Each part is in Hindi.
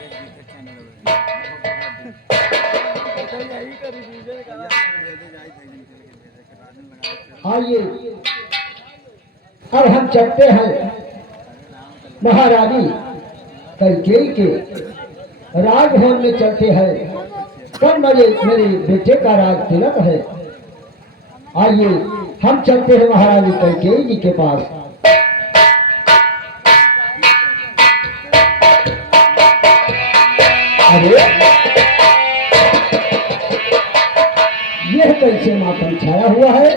आइए अब हम चलते हैं महारानी कैकेयी के राजभवन में चलते हैं। कल मेरे बेटे का राज तिलक है। आइए हम चलते हैं महारानी कैकेयी जी के पास। अरे यह कैसे मातम छाया हुआ है?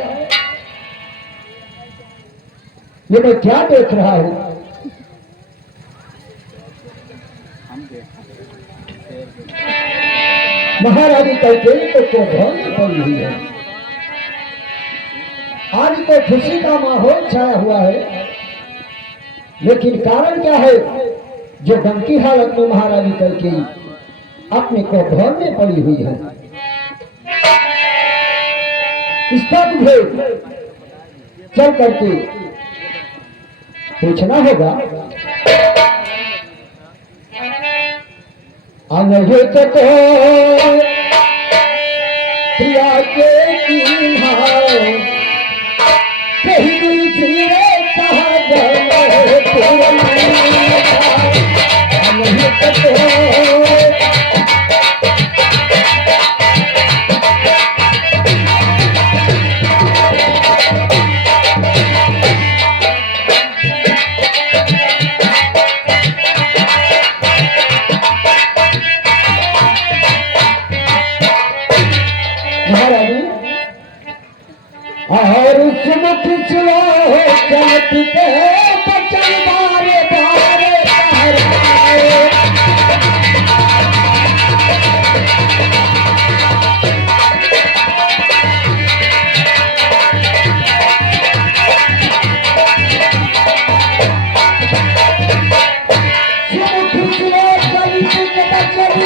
ये मैं क्या देख रहा हूं? महारानी कैकेयी को क्रोध पड़ी हुई है। आज तो खुशी का माहौल छाया हुआ है, लेकिन कारण क्या है जो गम की हालत में महारानी कैकेयी अपने को भवन में पड़ी हुई है? इसका मुझे चल करके पूछना होगा। अनहे तो प्रिया के और सुमुख सुनो चलती के बचन बारे बारे सुमुख सुनो चलती के बचन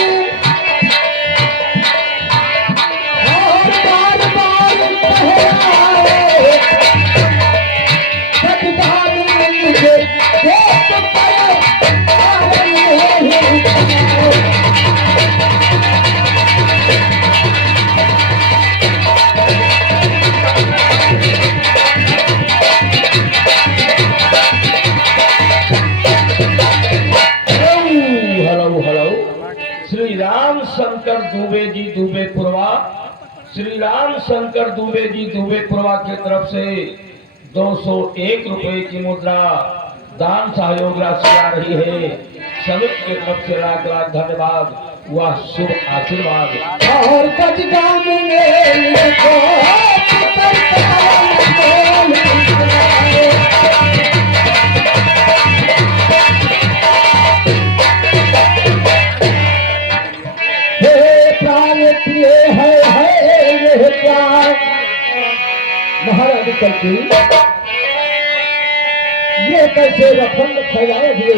शंकर दुबे जी दुबेपुरवा, श्री राम शंकर दुबे जी दुबेपुरवा की तरफ से 201 रुपए की मुद्रा दान सहयोग राशि आ रही है। समिति की तरफ से लाख लाख धन्यवाद, वह शुभ आशीर्वाद। और महारानी कैकेयी ये कैसे रखंड फैलाए हुए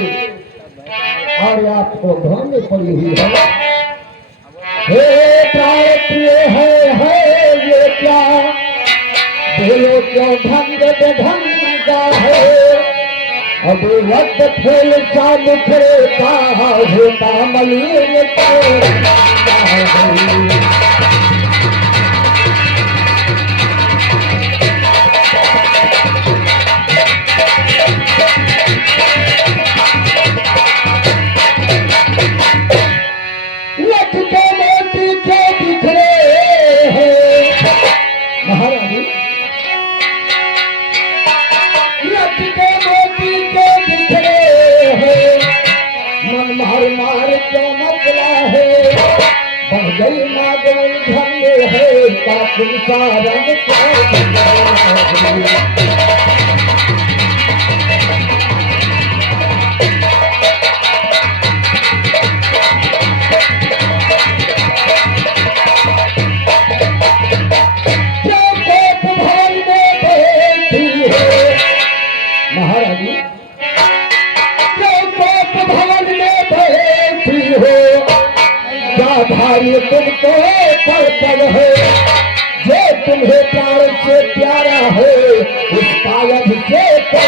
और आपको भवन में पड़ी हुई है। हे प्राय प्रिय है ये क्या बोलो क्यों ढंग ढंग का है? अब वक्त फैल सा मुखरे का होता मलिन महारानी रथ के मोती के बिखरे है, मन मार मार क्यों मचला है? बन गई नागन धन्य है काकुल सा रंग महारानी भवन में बैठी हो, क्या भाई तुमको पर है? जो तुम्हें प्यार से प्यारा है उसका अभिषेक कर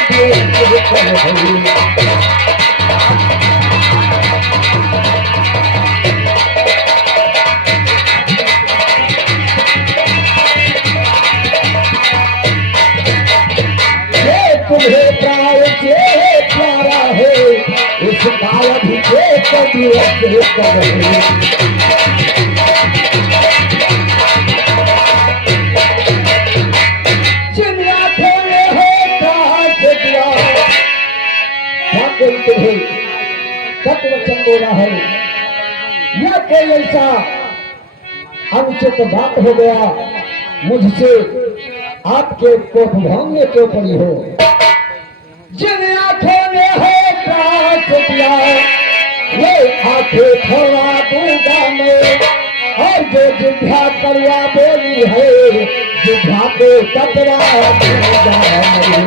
एक दिवस एक रहे। चिड़िया खेले हो काश दिया, क्या बोलते हो सत्य वचन बोला है, यह कोई ऐसा अनुचित बात हो गया मुझसे आपके कोप भांगने क्यों पड़ी हो। जिन आंखों ने हो काश दिया ये आंखें थोड़ा दूंगा मैं, और जो जिभा करवा बोली है जिभा को कतरा दूंगा मैं।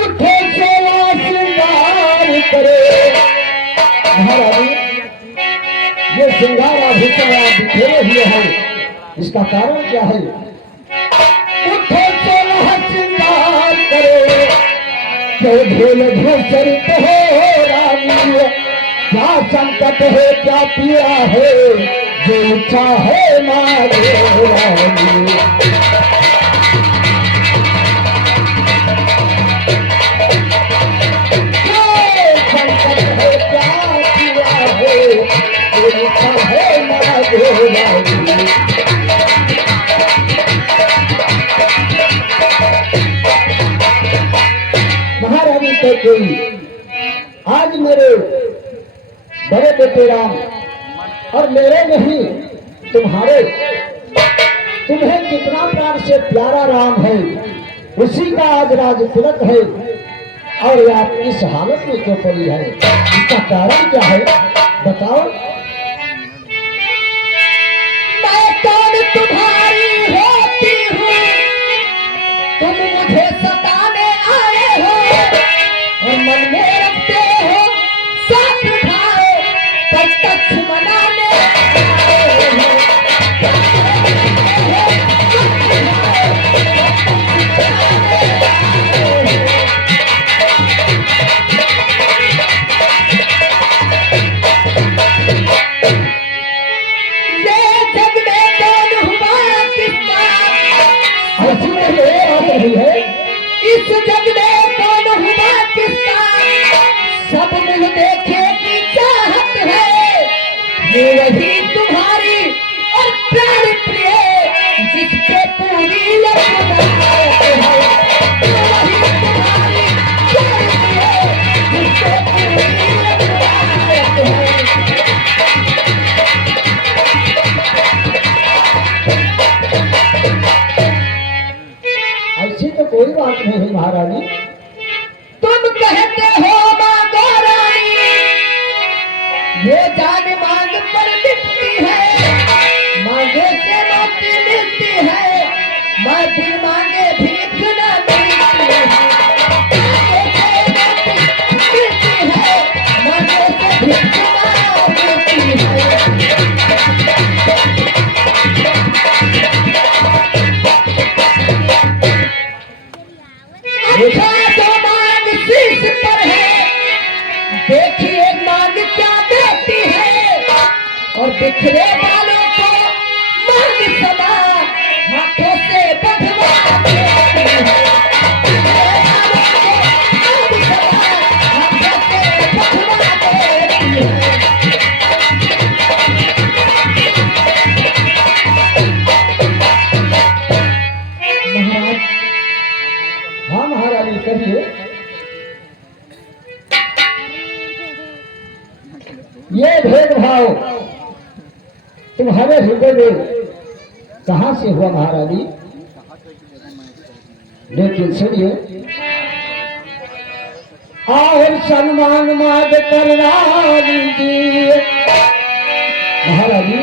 उठे सेवा श्रृंगार करे महारानी, ये श्रृंगार आभूषण आप बिखेरे हुए हैं, इसका कारण क्या है। उठे सेवा श्रृंगार करे जो ढोल भूषरित हो रानी, क्या संकट है क्या पीड़ा है जो इच्छा है मारे रानी। महारानी कहती आज मेरे बड़े बेटे राम और मेरे नहीं तुम्हारे, तुम्हें कितना प्राण से प्यारा राम है उसी का आज राज तिलक है, और आप इस हालत में क्यों पड़ी है, इसका कारण क्या है बताओ। मैं कौन तुम्हारी होती हूँ, तुम मुझे सताने आए हो और मन में रखते हो साथ भाव पर तक्ष मनाने आए हो। इस जग में कौन हुआ किसका, सब मुझ देखे की चाहत है, ये वही तुम्हारी और प्राण प्रिय जिस पे पूरी यमुना है, ये वही तुम्हारी प्राण प्रिय जिस पे पूरी यमुना है। ऐसी तो कोई बात नहीं है महारानी, तुम कहते हो मांगो रानी, ये जान मांग पर मिटती है, मांगे से मौती मिलती है, मैं भी मांगे भीख न मिलती है, मांगे से भीख न मिलती है। जो मांग शीश पर है देखिए मांग क्या देती है, और बिखरे बालों को मांग सदा हाथों से बढ़वा देती है, बिखरे बालों को मांग सदा हाथों से बढ़वा देती है। महाराज, हाँ महारानी कहिए, ये भेदभाव तुम्हारे हृदय में कहां से हुआ महारानी। लेकिन सुनिए, और सम्मान मांग कर रानी जी, महारानी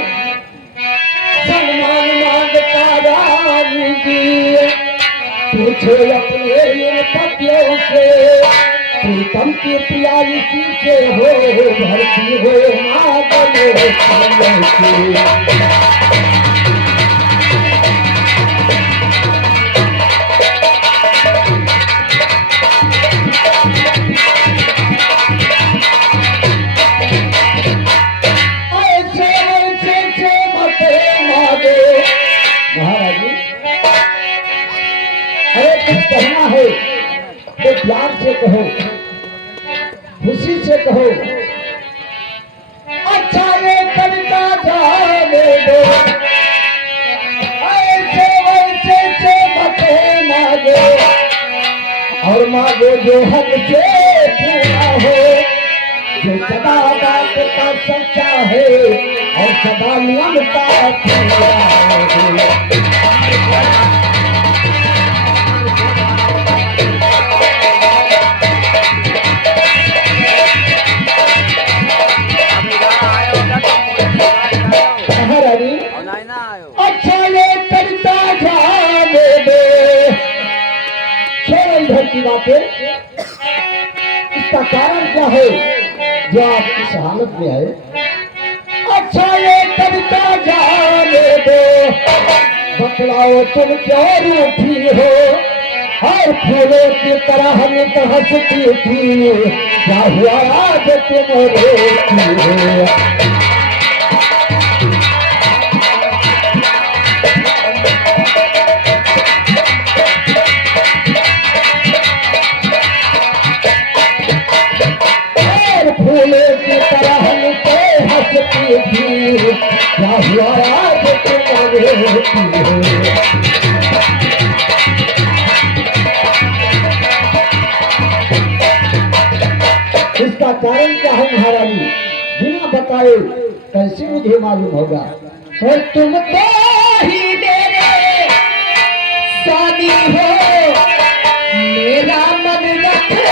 सम्मान मांग कर रानी जी, पूछे अपने इन पतियों से प्रीतम की प्यारी से हो भरती हो मांगने ऐसे ऐसे को प्यार से कहो, खुशी से कहो, अच्छा ये करता जाने दो, ऐसे वैसे से मते मांगो, और मांगो जो हद से पूरा हो, जो सदा बात का सच्चा है और सदा नियम का पूरा है। अच्छा ये करता जाने दो, छोड़ो इधर की बातें। इसका कारण क्या है जो आप इस हालत में आए? अच्छा ये करता जाने दो, बतलाओ तुम क्यों रूठी हो, और फूलों की तरह हम तो हंसती थी, क्या हुआ आज तुम रोती हो? फूलों की तरह हम तो हंसती थी, क्या हुआ आज तुम रोती हो? इसका कारण क्या है महारानी? बिना बताए कैसे मुझे मालूम होगा? और तुम तो ही मेरे स्वामी हो, मेरा मन रखे,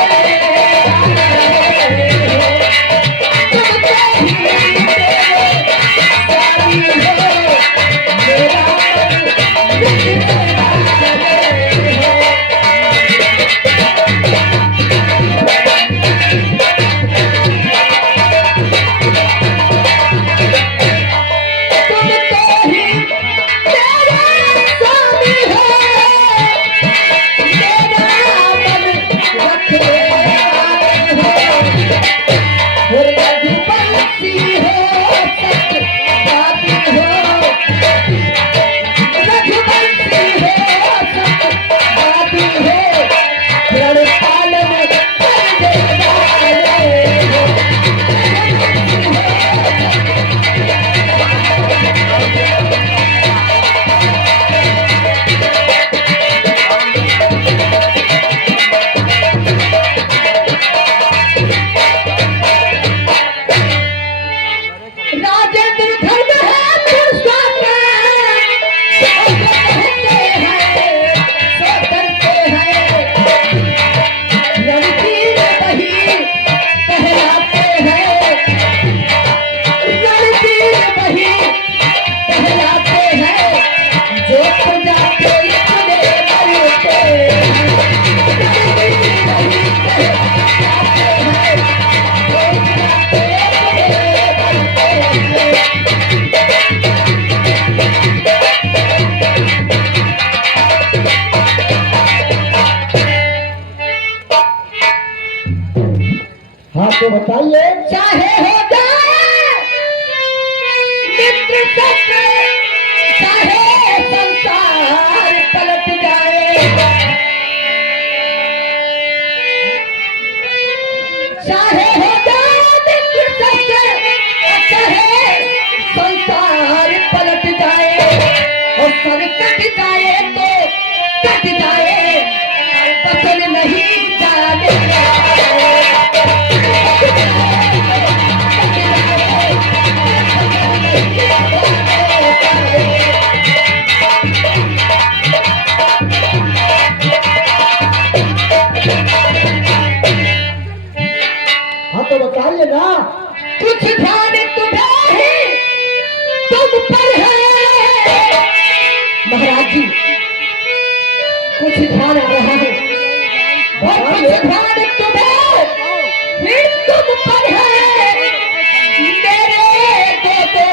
हाँ तो बताइए। चाहे हो जाए मित्र शत्रु, चाहे संसार पलट जाए, चाहे हो जाए मित्र शत्रु, चाहे संसार पलट जाए, और सर कट जाए तो कट जाए, पसंद नहीं जाने। हाँ तो बताइए ना, कुछ ध्यान तुम्हें ही तुम पर है महाराज जी, कुछ ध्यान आ रहा है, और कुछ ध्यान तुम्हें ही तुम पर है, मेरे को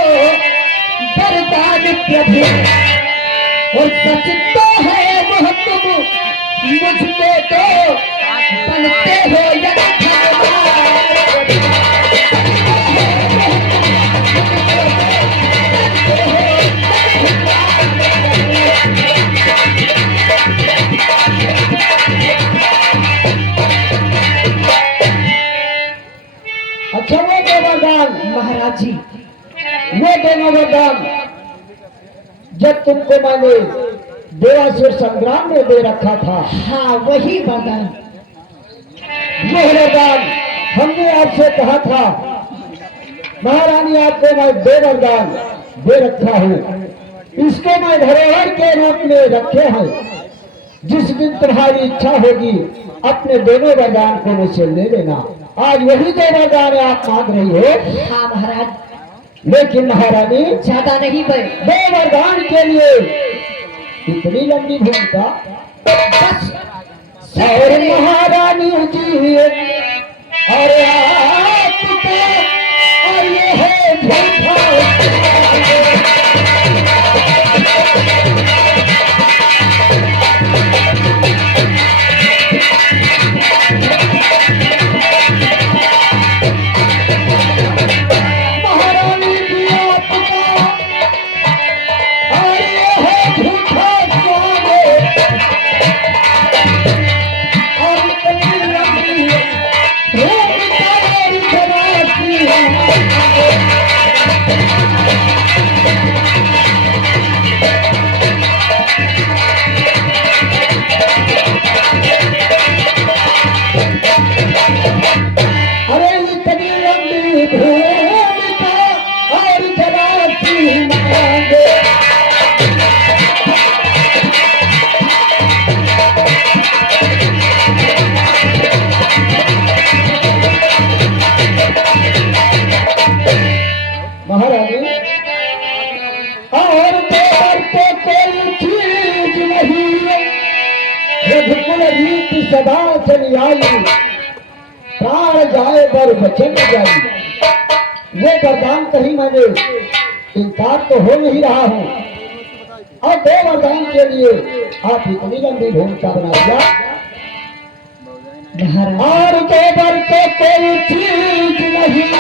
वरदान प्रभु, और सच तो है वह तुम मुझको तो बनते हो यज्ञ। जब तुमको मैंने देवासुर संग्राम में दे रखा था, हाँ वही वरदान। यह वरदान हमने आपसे कहा था, महारानी आपको मैं दो वरदान दे रखा हूँ, इसको मैं धरोहर के रूप में रखे हैं। जिस दिन तुम्हारी इच्छा होगी अपने दोनों वरदान को मुझसे ले लेना। आज वही दो वरदान आप मांग रही हो। हाँ महाराज, लेकिन महारानी ज्यादा नहीं भाई, दो वरदान के लिए इतनी लंबी भूमिका। बस और महारानी जी और आपको और ये है झूठा। महारानी जी आपका और ये है झूठा स्वामी। और इतनी लंबी भूमिका और खरासी। अरे इतनी लंबी भूमिका और खरासी मांगे। महारानी और देवर को कोई चीज नहीं, रघुकुल रीति सदा चली आई, प्राण जाए बर बचन जाई। ये वरदान कहीं मैंने इनकार तो हो नहीं रहा हूँ, और दो वरदान के लिए आप इतनी लंबी भूमिका बना दिया। महाराज और देवर को कोई चीज नहीं,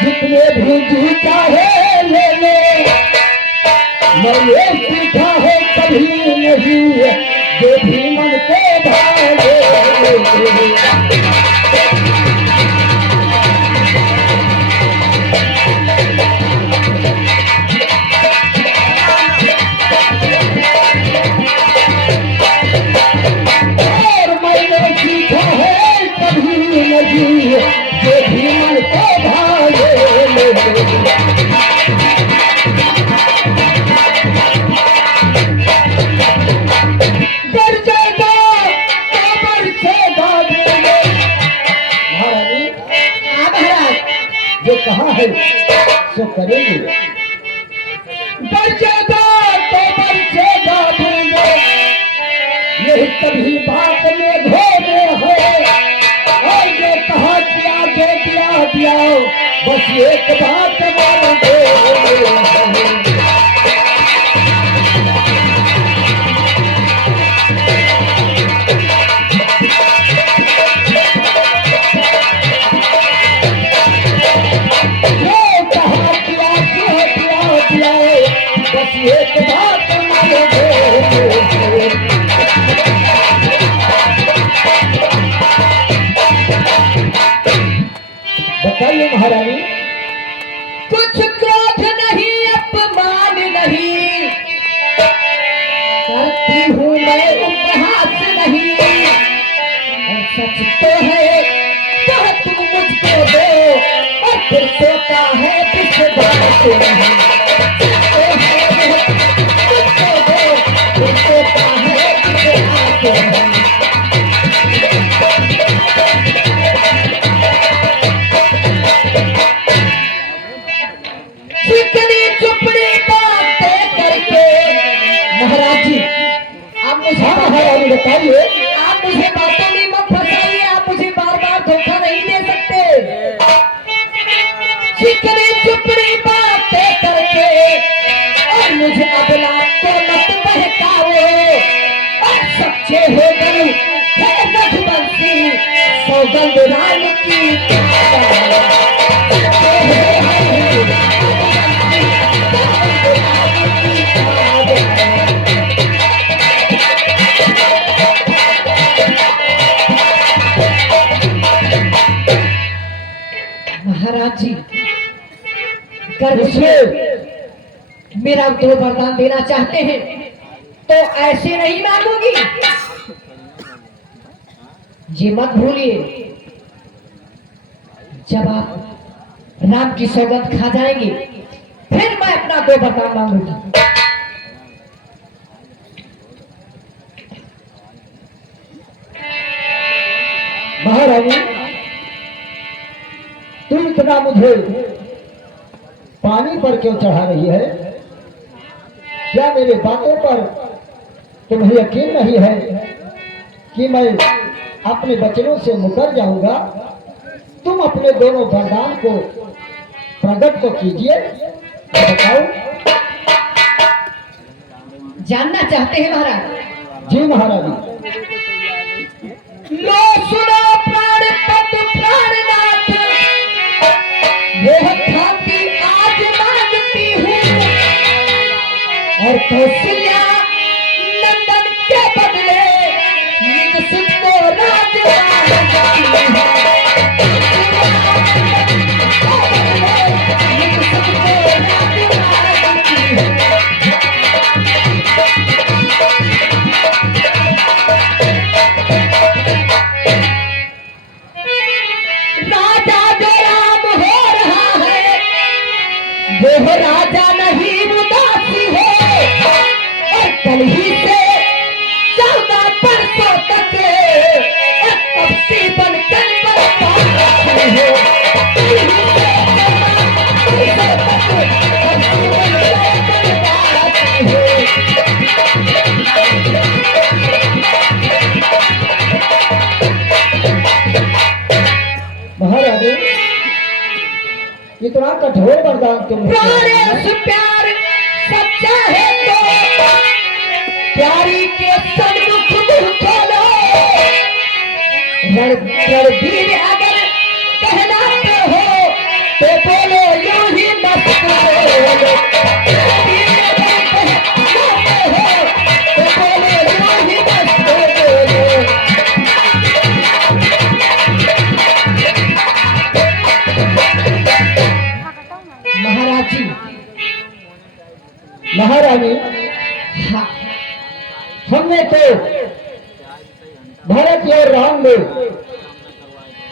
जितने भी जी चाहे ले ले। मैं ये सीखा है कभी नहीं, जो भी मन के भावे। और मैंने सीखा है कभी नहीं, जो भी मन के भावे। डर जाएगा तो बरसेगा देंगे। महारानी हाँ महाराज, जो कहा है सो करेंगे। डर जाएगा तो बरसेगा देंगे, यही तभी बात में धोने है। और ये कहा किया दे दिया, बस एक बात मान दो। ये कहा किया दिया, बस एक बात मान दो। बताइए महारानी। कुछ क्रोध नहीं, अपमान नहीं, करती हूँ मैं उपहास नहीं। और सच तो है कह तुम मुझको दो, और फिर सोता है विश्वास नहीं। सच तो है मुझको दो, फिर सोता है विश्वास नहीं। चिकनी चुपड़ी बातें करके। महाराज जी आप मुझे हाँ महारानी बताइए। आप मुझे बातों में मत फंसाइए, आप मुझे बार बार धोखा नहीं दे सकते। चिकनी चुपड़ी बातें करके और मुझे अबला को मत बहकाओ। और सच्चे हो गए है रघुवंशी सौगंध राम की। सच्चे हो गए महाराज जी, गर्भ से मेरा दो वरदान देना चाहते हैं तो ऐसे नहीं मांगूंगी। ये मत भूलिए, जब आप राम की सौगंध खा जाएंगे फिर मैं अपना दो वरदान मांगूंगी। महारानी, तू इतना मुझे पानी पर क्यों चढ़ा रही है? क्या मेरे बातों पर तुम्हें यकीन नहीं है कि मैं अपने वचनों से मुकर जाऊंगा? तुम अपने दोनों वरदान को प्रकट तो कीजिए, बताओ। जानना चाहते हैं महाराज? जी महारानी। लो सुनो प्राणपत प्राणनाथ, वो खाती आज मांगती हूँ, और कौशल्या नंदन के बदले निज सुख को राजपाट करती हूँ। निज सुख को राजपाट करती हूँ। राजा जो राम हो रहा है वो राजा नहीं उदासी हो, और कल ही से 14 बरसों तक कपसी बनकर बरसाती हो। कल ही से 14 बरसों तक कपसी बनकर बरसाती हो। महारानी, इतना कठोर वरदान तुम प्राण से प्यार सच्चा है तो प्यारी के सन्मुख मुंह खोलो। रणवीर अगर कहलाते हो तो बोलो यूं ही मस्त बोलो। रणवीर अगर कहलाते हो तो बोलो यूं ही मस्त बोलो। महाराज जी, महारानी, हाँ हमने तो भरत और राम में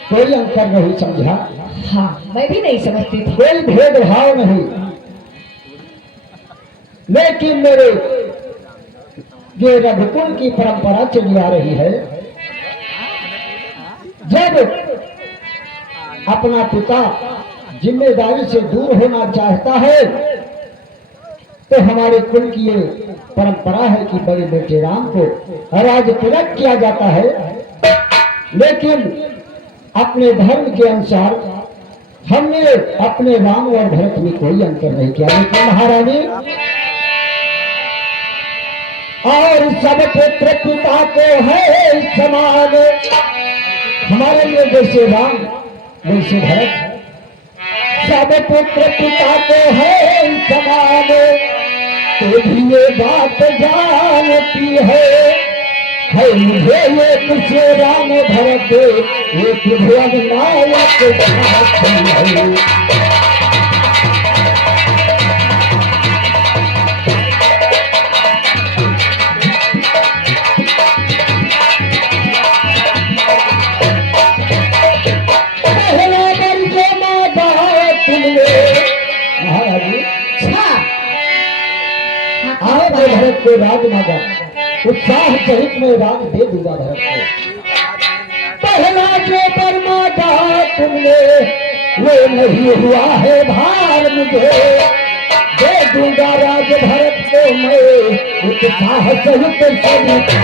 कोई अंतर नहीं समझा, हाँ मैं भी नहीं समझती थी। कोई भेदभाव नहीं, लेकिन मेरे ये रघुकुल की परंपरा चली आ रही है। जब अपना पिता जिम्मेदारी से दूर होना चाहता है तो हमारे कुल की ये परंपरा है कि बड़े बेटे राम को राज तिलक किया जाता है, लेकिन अपने धर्म के अनुसार हमने अपने राम और भरत में कोई अंतर नहीं किया। लेकिन महारानी, और सब पुत्र पिता को है समान, हमारे लिए जैसे राम वैसे भरत, सब पुत्र पिता को है समान। तो भी ये बात जानती है मुझे एक से राम भरत एक भुवन नायक चाहती है। भरत को राज मांगा, उत्साह सहित मैं राज दे दूंगा भरत को। पहला जो वर मांगा तुमने वो नहीं हुआ है भार मुझे, दे दूंगा राज भरत को मैं उत्साह सहित स्वीकार मुझे।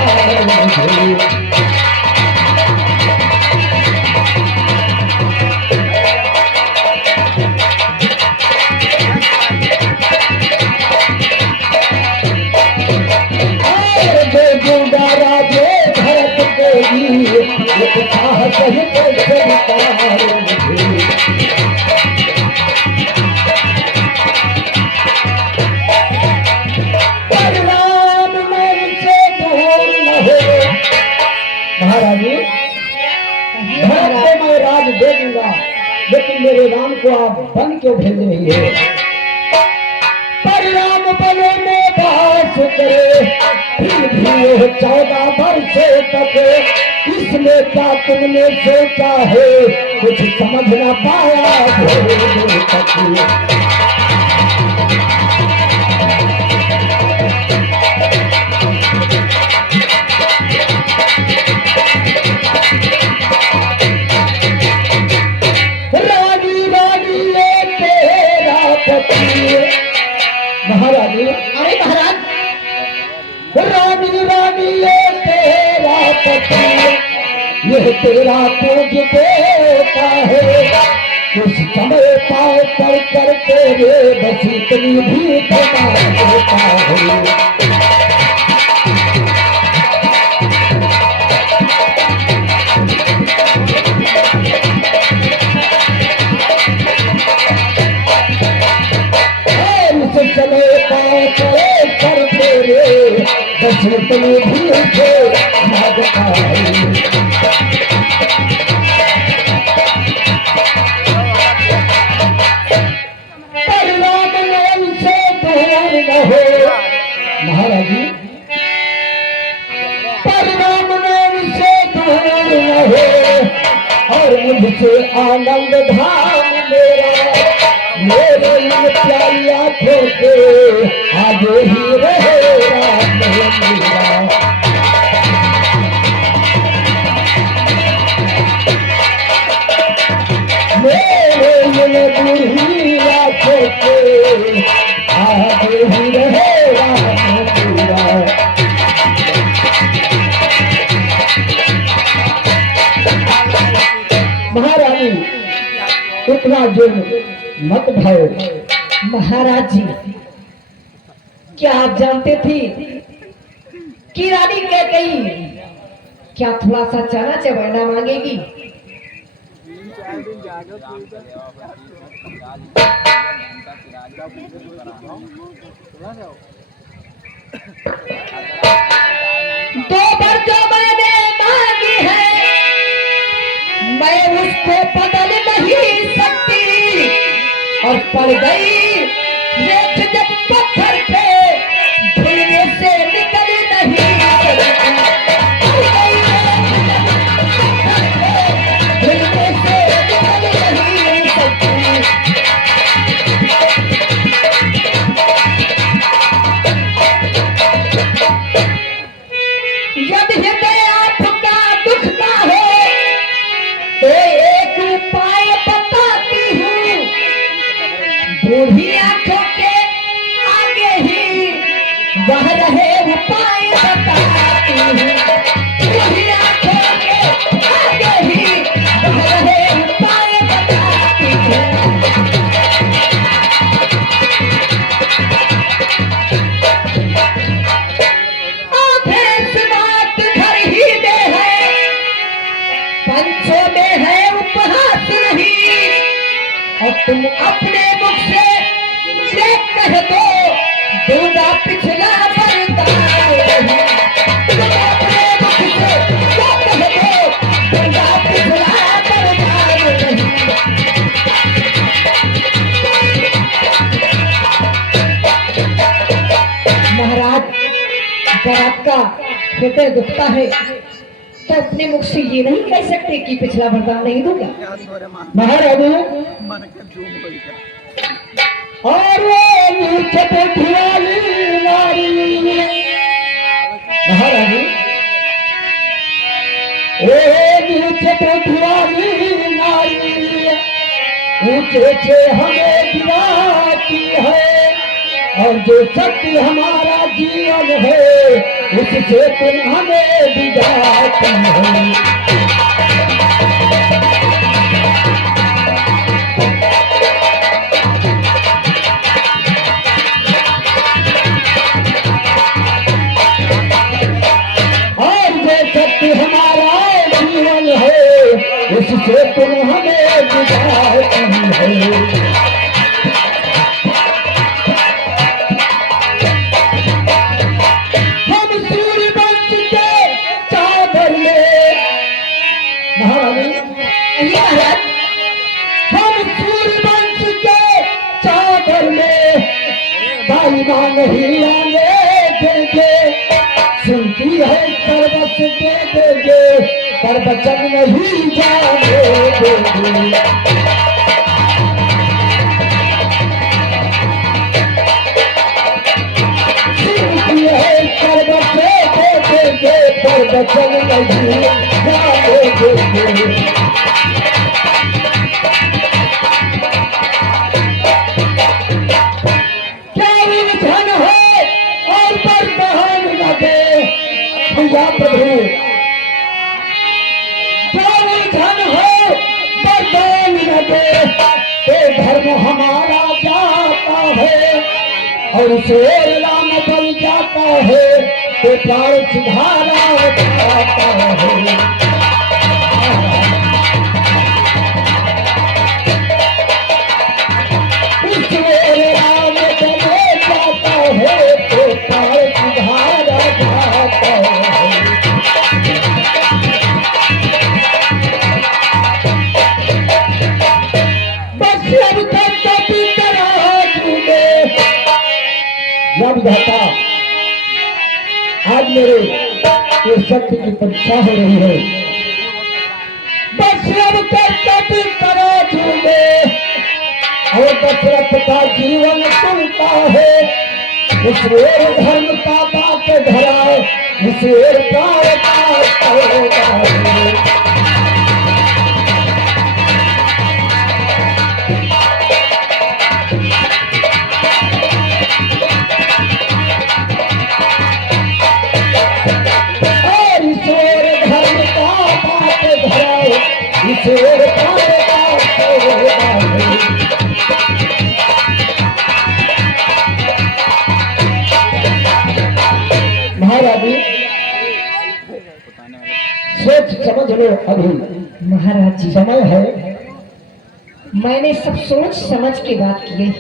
महारानी, भरत को मैं राज दे दूंगा, लेकिन मेरे राम को आप बन क्यों भेज रही है? पर राम ये 14 वर्ष तक इसमें क्या तुमने सोचा है, कुछ समझ न पाया भोर तक। रानी रानी ये तेरा पति, महारानी, अरे महाराज, रानी रानी ये तेरा पति, यह तेरा तुझ देता है, कुछ समय पाँव पर करके रे बस इतनी भी बना देता है। समय पाँव पर करके रे बस इतनी भी भागता है। परिणाम नाम से दूर न हो, महाराज जी, परिणाम नाम से दूर न हो, और मुझसे आनंद धाम मेरा, मेरे इन प्यारी आँखों के आगे ही रहेगा मेरा। मेरे इन बुरी आँखों के आगे ही रहेगा मेरा। महारानी इतना जुर्म मत भयो। महाराज जी, क्या आप जानते थे कि रानी कैकेयी क्या थोड़ा सा चना चबैना मांगेगी? दो बार जो मैंने मांगी है मैं उसको बदल नहीं सकती, और पड़ गई रेत जब पत्थर पे धुलने से निकल नहीं सकती। पड़ गई रेत जब पत्थर पे धुलने से निकल नहीं सकती। यदि हृदय आपका दुखता हो तो एक उपाय बताती हूँ, बूढ़ी आंखों के आगे ही वह रहे उपाय बताती हूँ, बूढ़ी आंखों के आगे ही वह रहे उपाय बताती हूँ। आधे समात घर ही में है, पंचों में है उपहास नहीं, और तुम अपने मुख से ये कह दो दूंगा पिछला बरदान नहीं। तुम अपने मुख से ये कह दो दूंगा पिछला बरदान नहीं। महाराज, अगर आपका हृदय दुखता है तो अपने मुख से ये नहीं कह सकते कि पिछला वरदान नहीं दूंगा। महाराज, और वो नीचे बैठी वाली नारी, महाराज, वो नीचे बैठी वाली नारी ऊंचे से हमें गिराती है, और जो शक्ति हमारा जीवन है उससे तुम हमें बिगाड़ती है। और जो शक्ति हमारा जीवन है उससे तुम हमें बिगाड़ती है। नहीं आने देंगे, सुनती है सर्वस दे देंगे, पर वचन नहीं जाने देंगे। सुनती है सर्वस दे देंगे, पर वचन नहीं जाने देंगे। या प्रभु जो उलझन हो बरदान न दे, ये धर्म हमारा जाता है और उसे राम बन जाता है, तो प्राण सुधारा जाता है। ईश्वर राम बन जाता है, तो प्राण सुधारा जाता है। जब जाता आज मेरे ये सत्य की परीक्षा हो रही है, बस अब कर्तव्य करो झूमे, और दशरथ का जीवन सुनता है, उस ओर धर्म का बात धरा, उस ओर प्राण का होगा। महाराज सोच समझ लो, अभी महाराज जी समय है। मैंने सब सोच समझ के बात की है,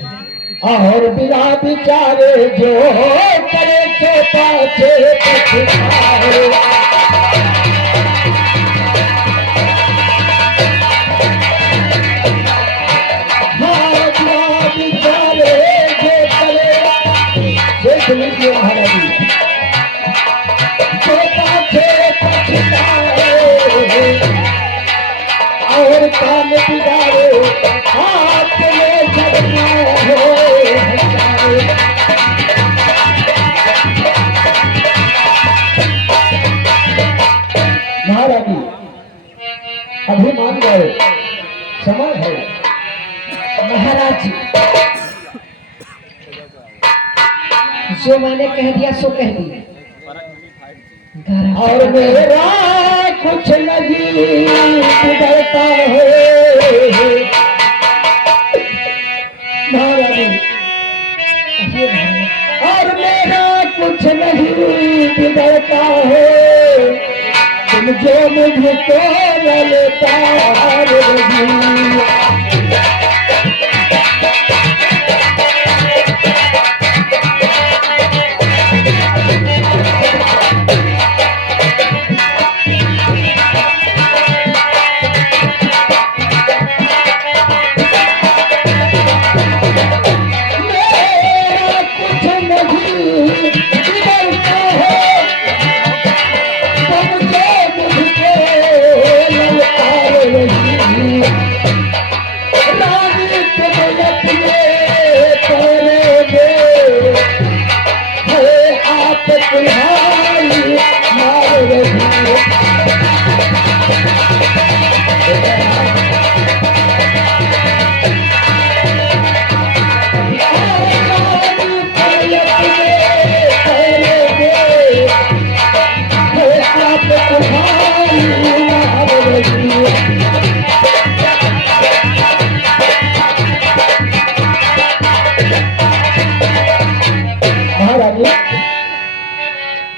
और बिना विचारे जो करे सो पाछे पछताए। देख लीजिए महाराज जी, जो पाछे पछताए और काम बिगाड़े, हाथ में जगना हो। महाराज जी अभी मान गए, समय है। महाराज जी जो मैंने कह दिया सो कह दिया, और मेरा कुछ नहीं बिगड़ता है। महाराज और मेरा कुछ नहीं बिगड़ता है, तुम जो मुझको ललता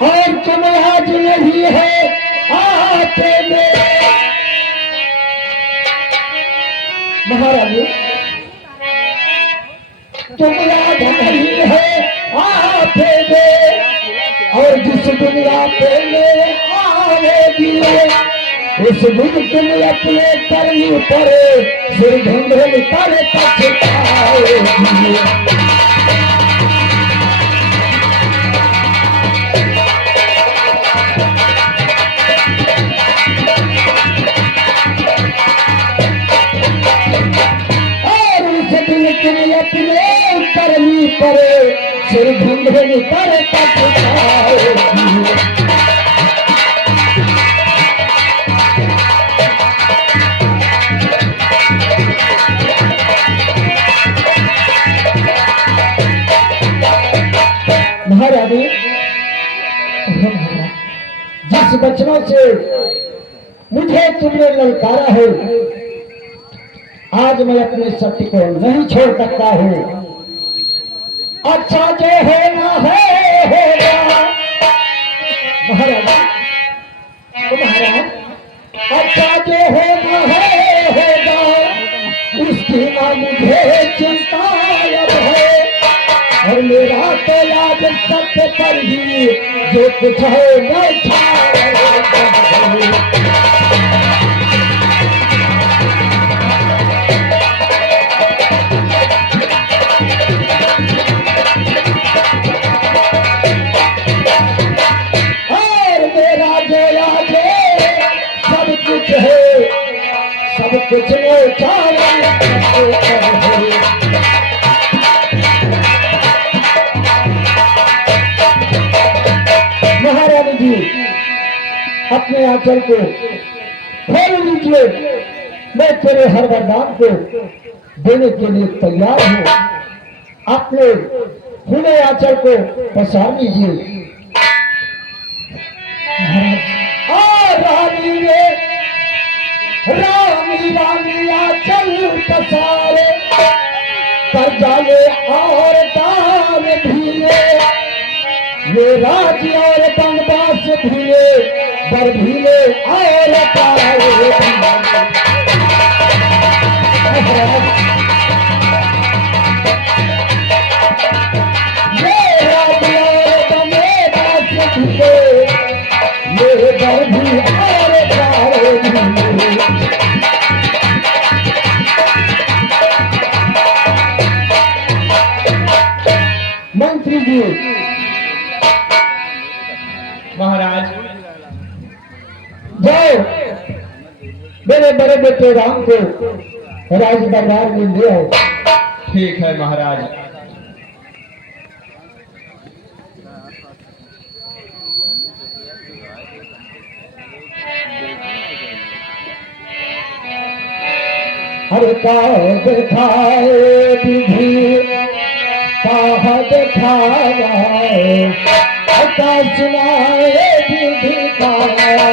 और तुम आज यही है आते में। महाराज तुम आज नहीं है आते में, और जिस दुनिया पे मेरे आवेगी उस दिन तुम अपने कर्म पर सिर ढूंढने पर पछताओगी। अंधेरी पर तक जाएगी। महारानी, जिस बचनों से मुझे तुमने ललकारा है, आज मैं अपने सत्य को नहीं छोड़ सकता हूँ। अच्छा जो है ना है होगा। महाराज, महाराज, अच्छा जो है ना है होगा, उसकी ना मुझे चिंता अब है। और मेरा तो लाज सत्य पर ही जो कुछ है मैं और मेरा जो लाज सब कुछ है, सब कुछ वो चाहे। महारानी जी, अपने आंचल को खोल लीजिए, मैं तेरे हर वरदान को देने के लिए तैयार हूँ। अपने खुले आंचल को पसार लीजिए। रानी रे, रानी रानी आंचल पसारे, पर जाए और दान भीले, ये राज्य और बनवास भूले, बर भूले और पाए। ये राज्य और बनवास भूले, ये बर भी और पाए। मंत्री जी, महाराज, जाओ मेरे बड़े बेटे राम को राज दरबार में ले आओ। ठीक है महाराज। हर का दिखाए विधि, का दिखाए, का सुनाए विधि, का सुनाए।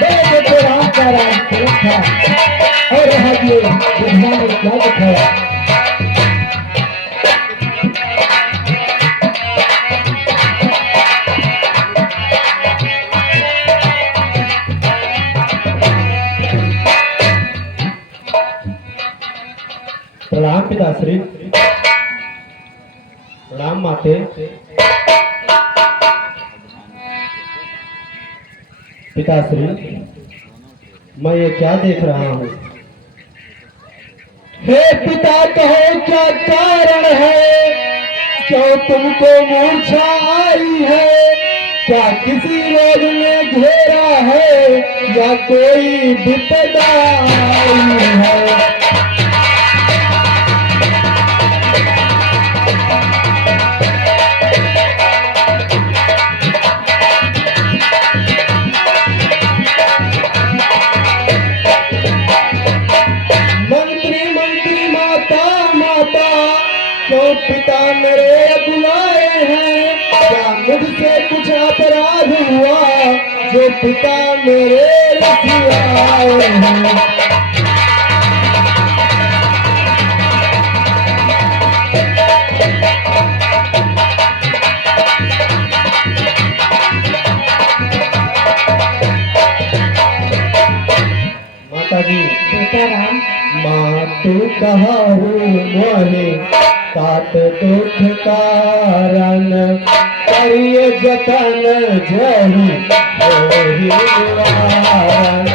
मेरे बड़े बेटे राम का राज था, और ये दुनिया में क्या दिखाया। प्रणाम पिताश्री। प्रणाम माते। पिताश्री, मैं ये क्या देख रहा हूँ? हे पिता, कहो क्या कारण है, क्यों तुमको मूर्छा आई है? क्या किसी रोग ने घेरा है, या कोई विपदा आई है? क्यों पिता मेरे बुलाए हैं? क्या मुझसे कुछ अपराध हुआ जो पिता मेरे रसियाए हैं? माता जी। बेटा राम, माँ तू कहा हूँ मोहे तात दुख कारण, करिए जतन जही होहि निवारण।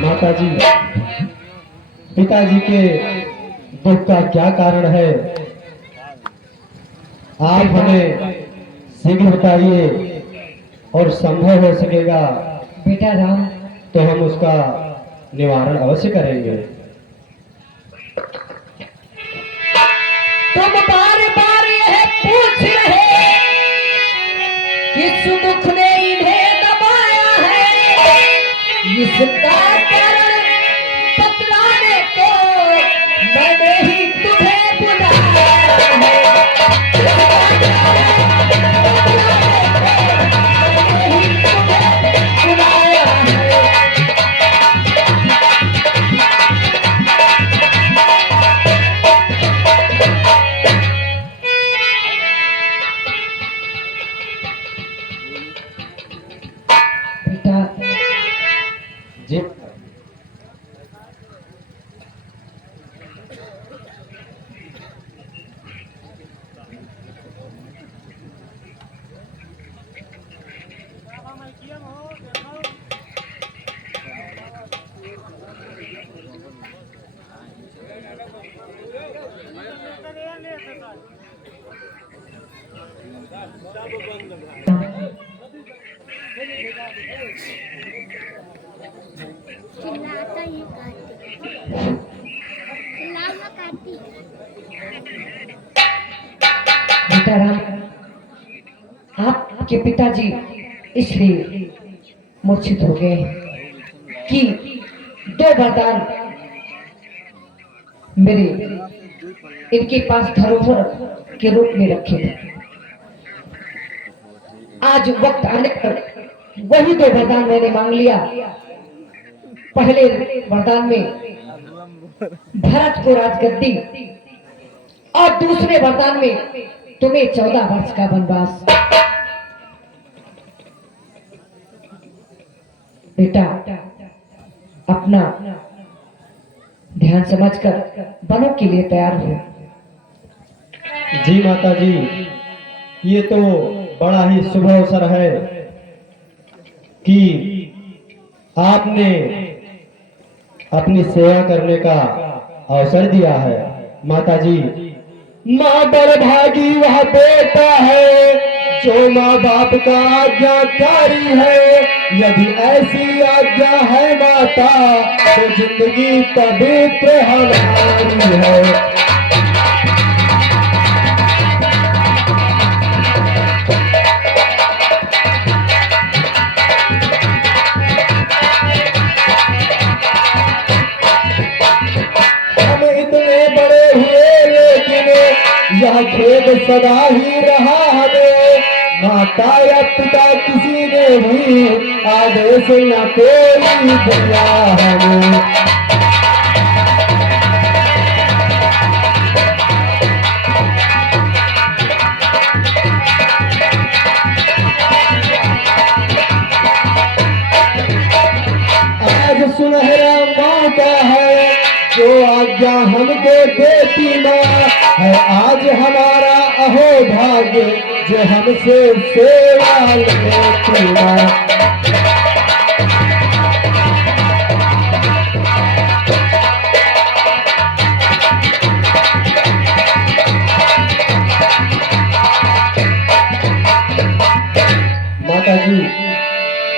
माता जी, पिताजी के दुख का क्या कारण है, आप हमें शीघ्र बताइए, और संभव हो सकेगा बेटा राम, तो हम उसका निवारण अवश्य करेंगे। तुम बार बार यह पूछ रहे किस दुख ने इन्हें दबाया है, इसका कारण बतलाने को मैंने ही तुम्हें बुलाया है। इसका कारण बतलाने को मैंने ही तुम्हें बुलाया है। बेटा जी चिल्लाता ही कार्तिक, चिल्लाना कार्तिक। बेटा राम, आपके पिताजी इसलिए मूर्छित हो गए कि दो वरदान मेरे इनके पास धरोहर के रूप में रखे थे। आज वक्त आने पर वही दो वरदान मैंने मांग लिया। पहले वरदान में भरत को राजगद्दी, और दूसरे वरदान में तुम्हें 14 वर्ष का वनवास। बेटा अपना ध्यान समझकर वनों के लिए तैयार हो। जी माता जी, ये तो बड़ा ही शुभ अवसर है कि आपने अपनी सेवा करने का अवसर दिया है। माता जी, माँ बड़भागी वह बेटा है जो माँ बाप का आज्ञाकारी है। यदि ऐसी आज्ञा है माता तो जिंदगी पवित्र हमारी है। हम इतने बड़े हुए लेकिन यह खेद सदा ही रहा हमें। माता या पिता किसी ने भी आदेश न कोई दिया हमें। आज सुनहरा मौका है जो आज्ञा हमको देती माँ है। आज हमारा अहो भाग्य जो हमसे सेवा लेती माँ। माता जी,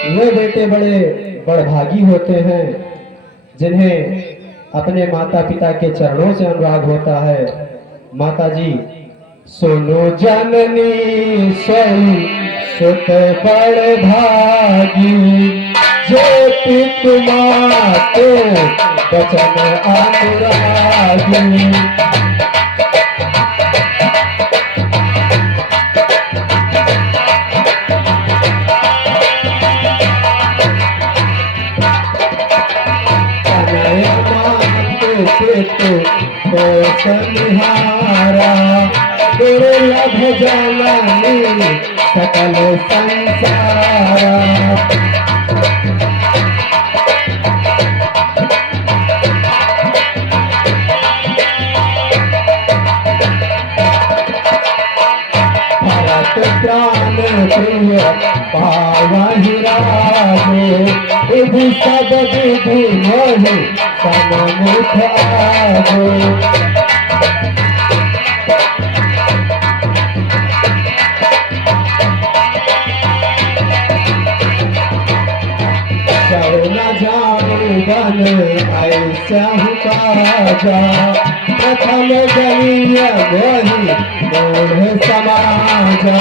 वे बेटे बड़े बड़भागी होते हैं जिन्हें अपने माता पिता के चरणों से अनुराग होता है। माता जी, सुनो जननी सोई सुत बड़ भागी, जो पित माते वचन अनुरागी। संहारा दुर्लभ जननी सकल संसारा। भरत प्राण प्रिय पावहि राजो, विधि सब विधि मोहि सन्मुख आजो। प्रथम जलीय मोहि मोह समाजा।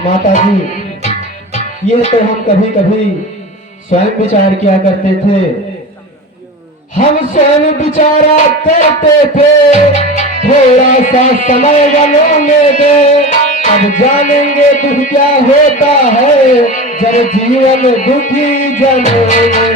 माता जी, ये तो हम कभी कभी स्वयं विचार किया करते थे, हम स्वयं विचारा करते थे, थोड़ा सा समय वालों में दे, अब जानेंगे दुख क्या होता है, जब जीवन दुखी जने दे।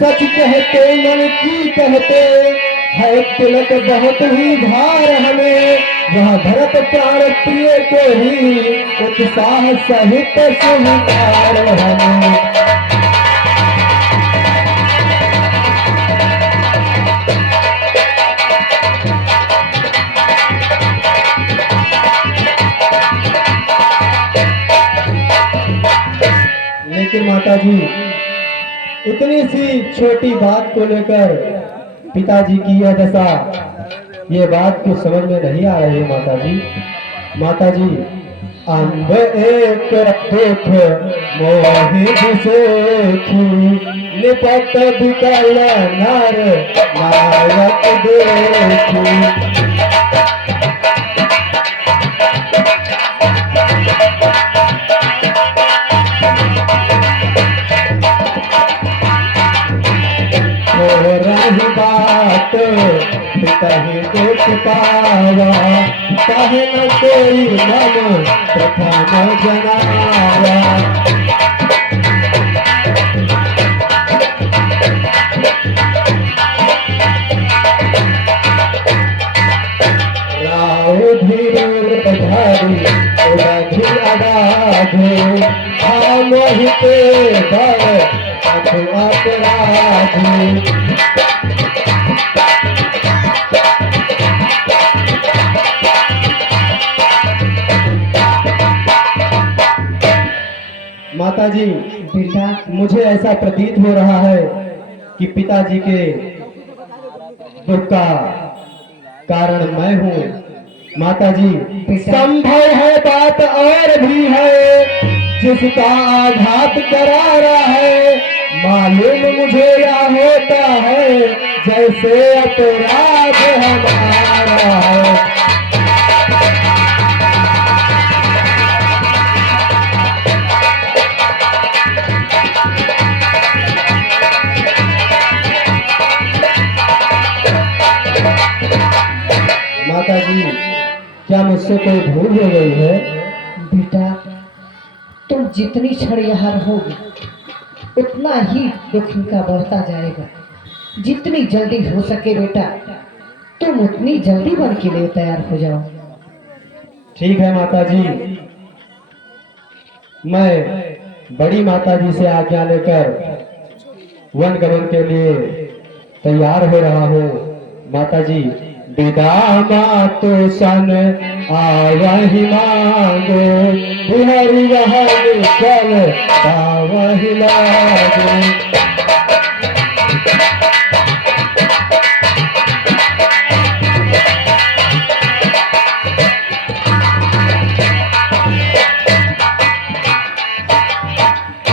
सच कहते मन की कहते है तिलक बहुत ही भार हमें, वह भरत प्राण प्रिय को ही उत्साह सहित स्वीकार हमें। लेकिन माता जी, इतनी सी छोटी बात को लेकर पिताजी की यह दशा, ये बात कुछ समझ में नहीं आ रही है माता जी। माता जी, अम्ब एक देख मोहि दिसेखी, निपट बिकल नर नायक देखी। रही बात कहीं देख पावा, कहे न कोई मन प्रथम जनावा। राव धीर धारी उड़ाधी अगाधे, हम हिते बर अपराधी। माता जी, बेटा, मुझे ऐसा प्रतीत हो रहा है कि पिताजी के दुख का कारण मैं हूँ। माता जी, संभव है बात और भी है, जिसका आघात करारा है, मालूम मुझे या होता है, जैसे अपराध हमारा है। माता जी, क्या मुझसे कोई भूल हो गई है? बेटा, तुम जितनी क्षण यहाँ रहोगे उतना ही दुख इनका बढ़ता जाएगा। जितनी जल्दी हो सके बेटा, तुम उतनी जल्दी बन के लिए तैयार हो जाओ। ठीक है माता जी, मैं बड़ी माता जी से आज्ञा लेकर वन गमन के लिए तैयार हो रहा हूँ। माता जी, विदा मातो सन आवहि मांगे, बिहारी वहन चल आवहि लागे।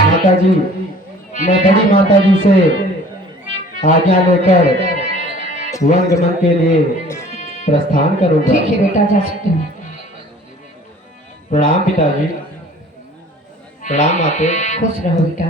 माता जी, मैं बड़ी माता जी से आज्ञा लेकर वन गमन के लिए प्रस्थान करूंगा। ठीक है बेटा, जा सकते हो। प्रणाम पिताजी। प्रणाम माते। खुश रहो बेटा।